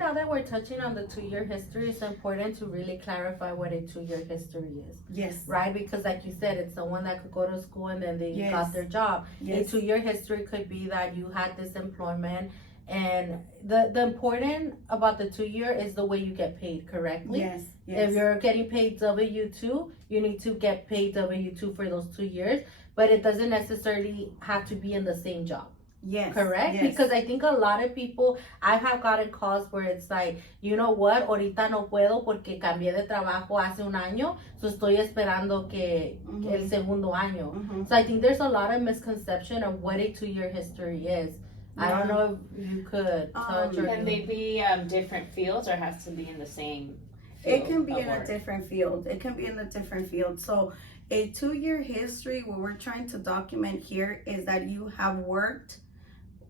now that we're touching on the 2-year history, it's important to really clarify what a 2-year history is. Yes. Right? Because like you said, it's someone that could go to school and then they Yes. got their job. Yes. A 2-year history could be that you had this employment, and the important about the 2-year is the way you get paid correctly. Yes. Yes. If you're getting paid W-2, you need to get paid W-2 for those 2 years, but it doesn't necessarily have to be in the same job. Yes. Correct? Yes. Because I think a lot of people, I have gotten calls where it's like, you know what, ahorita no puedo porque cambié de trabajo hace un año, so estoy esperando que el segundo año. So I think there's a lot of misconception of what a 2-year history is. I don't know if you could touch or... Can they be different fields, or has to be in the same field? It can be of in work? a different field. It can be in a different field. So a 2-year history, what we're trying to document here is that you have worked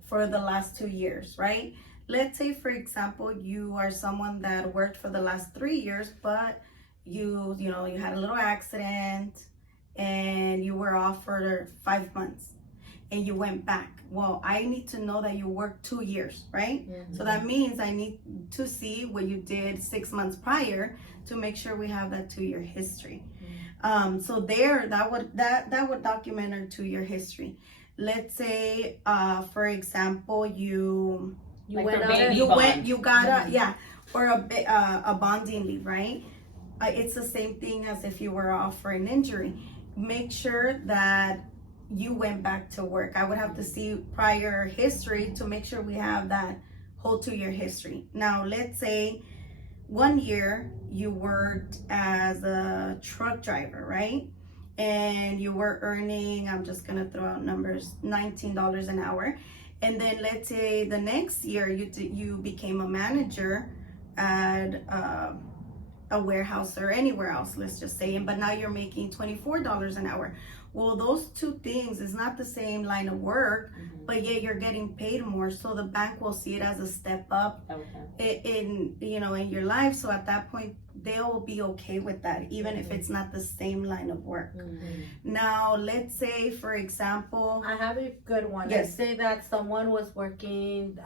for the last 2 years, right? Let's say, for example, you are someone that worked for the last 3 years, but you had a little accident and you were off for 5 months and you went back. Well, I need to know that you worked 2 years, right? Mm-hmm. So that means I need to see what you did 6 months prior to make sure we have that 2-year history. So there, that would document our 2-year history. Let's say, for example, you got a bonding leave, right? It's the same thing as if you were off for an injury. Make sure that you went back to work. I would have to see prior history to make sure we have that whole 2-year history. Now, let's say 1 year you worked as a truck driver, right? And you were earning, I'm just gonna throw out numbers, $19 an hour. And then let's say the next year you became a manager at a warehouse or anywhere else, let's just say, but now you're making $24 an hour. Well, those two things is not the same line of work, but yet you're getting paid more. So the bank will see it as a step up in your life. So at that point, they'll be okay with that, even if it's not the same line of work. Now, let's say, for example, I have a good one. Yes. Let's say that someone was working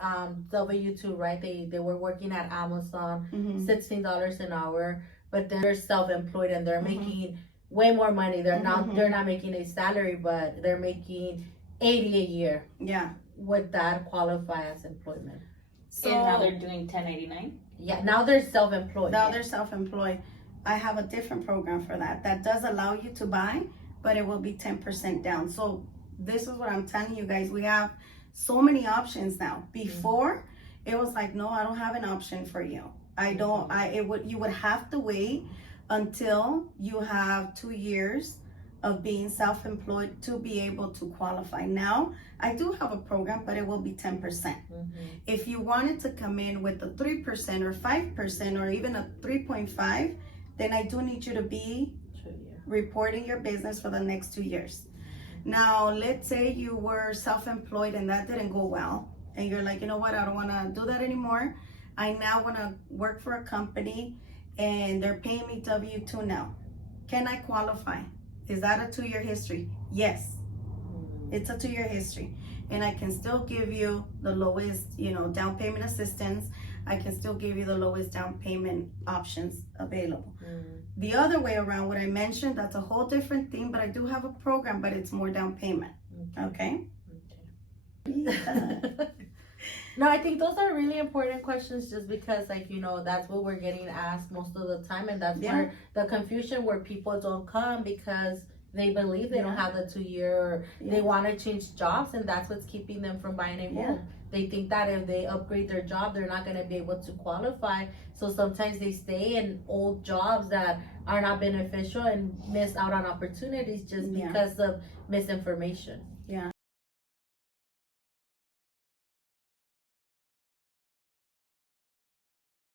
W-2, right? They were working at Amazon, $16 an hour, but they're self-employed and they're making way more money. They're not making a salary, but they're making $80 a year. Yeah. Would that qualify as employment? So now they're doing 1099? Yeah, now they're self-employed. Now they're self-employed. I have a different program for that. That does allow you to buy, but it will be 10% down. So this is what I'm telling you guys. We have so many options now. Before, it was like, no, I don't have an option for you. You would have to wait until you have 2 years of being self-employed to be able to qualify. Now, I do have a program, but it will be 10%. If you wanted to come in with a 3% or 5% or even a 3.5, then I do need you to be reporting your business for the next 2 years. Now, let's say you were self-employed and that didn't go well, and you're like, you know what, I don't want to do that anymore. I now want to work for a company and they're paying me W-2 now. Can I qualify? Is that a 2-year history? Yes, it's a 2-year history. And I can still give you the lowest, down payment assistance. I can still give you the lowest down payment options available. The other way around, what I mentioned, that's a whole different thing, but I do have a program, but it's more down payment. Okay? No, I think those are really important questions just because, that's what we're getting asked most of the time. And that's where the confusion where people don't come because they believe they don't have the 2-year or they want to change jobs. And that's what's keeping them from buying a home. They think that if they upgrade their job, they're not going to be able to qualify. So sometimes they stay in old jobs that are not beneficial and miss out on opportunities just because of misinformation. Yeah.